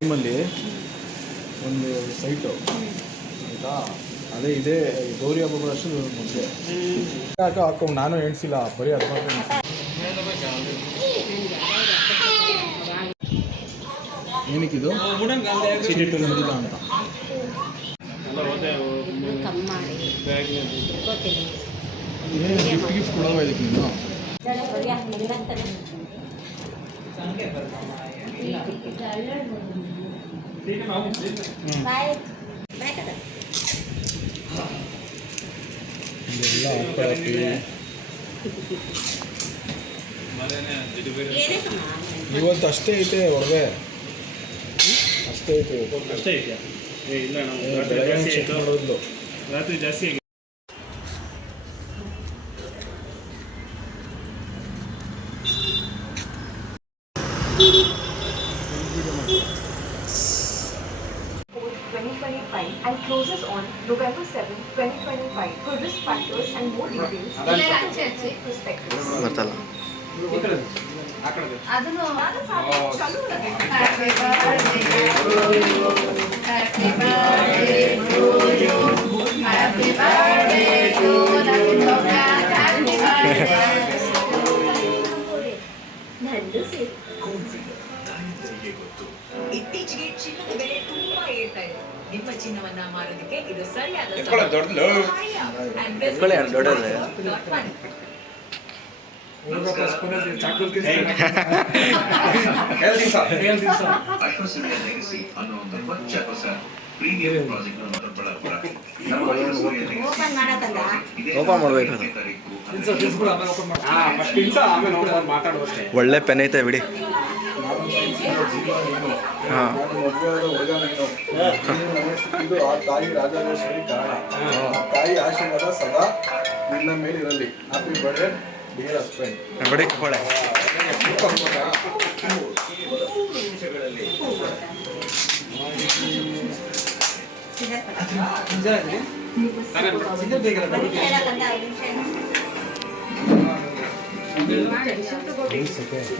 ನಿಮ್ಮಲ್ಲಿ ಒಂದು ಸೈಟು ಆಯಿತಾ, ಅದೇ ಇದೆ ಗೌರಿ ಹಬ್ಬ ಬರೋಷ್ಟು ಮುಂದೆ ಹಾಕೋ. ನಾನು ಎಣಿಸಿಲ್ಲ, ಬರೀ ಅದು ಮಾತ್ರ ಏನಕ್ಕಿದು ಸಿಟಿ ಮುಗಿಲ್ಲ ಅಂತ ಗಿಫ್ಟ್ ಕೊಡೋವ ಇದಕ್ಕೆ ನೀನು. ಇವತ್ತು ಅಷ್ಟೇ ಐತೆ ಹೊರಗೆ, ಅಷ್ಟೇ ಐತೆ ಅಷ್ಟೇ ಇದೆಯಾ? ಇಲ್ಲ, ರಾತ್ರಿ ಜಾಸ್ತಿ ಆಗಿದೆ. And closes on November 7, 2025 for risk factors and more details. ಬರ್ತಲ್ಲ ಇತ್ತೀಚೆಗೆ ಚಿನ್ನದ ಬೆಲೆ ತುಂಬಾ ಏರ್ತಾ ಇದೆ. ನಿಮ್ಮ ಚಿನ್ನವನ್ನ ಮಾರೋದಕ್ಕೆ ಇದು ಸರಿಯಾದ ಓಪನ್ ಮಾಡಬೇಕು. ಒಳ್ಳೆ ಪೆನ್ ಐತೆ ಬಿಡಿ. ಇದು ಆ ತಾಯಿ ರಾಜರಾಜೇಶ್ವರಿ ಕಾರಣ. ತಾಯಿ ಆಶೀರ್ವಾದ ಸದಾ ನಿನ್ನ ಮೇಲಿರಲಿ. Happy birthday dear husband. ಬಡಿ ಕೊಳೆ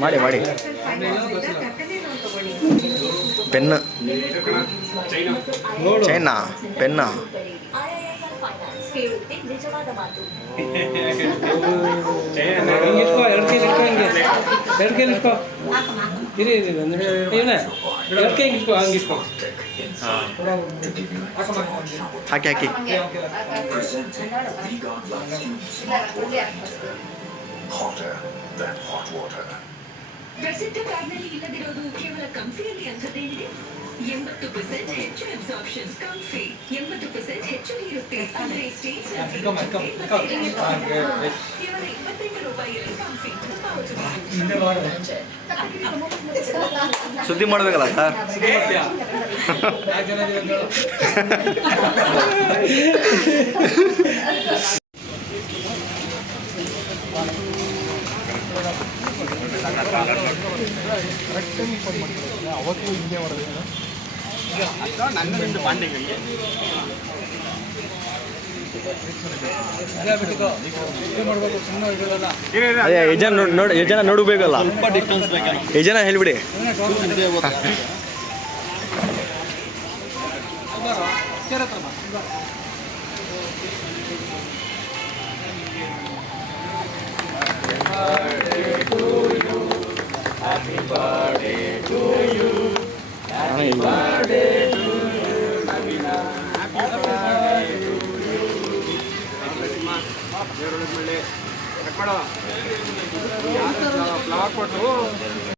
ಮಾಡಿ ಮಾಡಿ. ಪೆನ್ನು, ಚೈನಾ ಪೆನ್ನ. ನಿಜವಾದ ಮಾತು. ಹಾಕಿ ಹಾಕಿ. ಪ್ರಸಿದ್ಧ ಕಾರ್ನಲ್ಲಿ ಇಲ್ಲದಿರೋದು ಕೇವಲ ಕಂಫಿಯಲ್ಲಿ ಅಂಥದ್ದೇನಿದೆ. 80% ಹೆಚ್ಚು ಅಬ್ಸಾರ್ಪ್ಷನ್. ಕಂಫಿ 80% ಹೆಚ್ಚು ಇರುತ್ತೆ. ಅಂದರೆ ಸ್ಟೇಜ್ ಕೇವಲ 25 ರೂಪಾಯಿಯಲ್ಲಿ ಕಂಫಿ ಸುದ್ದಿ ಮಾಡಬೇಕಲ್ಲ ಸರ್. ಅವತ್ತು ಹಿಂಗೆ ಮಾಡಬೇಕು. ಅದೇ ಯಜನ ನೋಡಬೇಕಲ್ಲ, ಯಜನ ಹೇಳ್ಬಿಡಿ. Happy birthday to you. Happy birthday to you. Happy birthday to you. Happy birthday to you.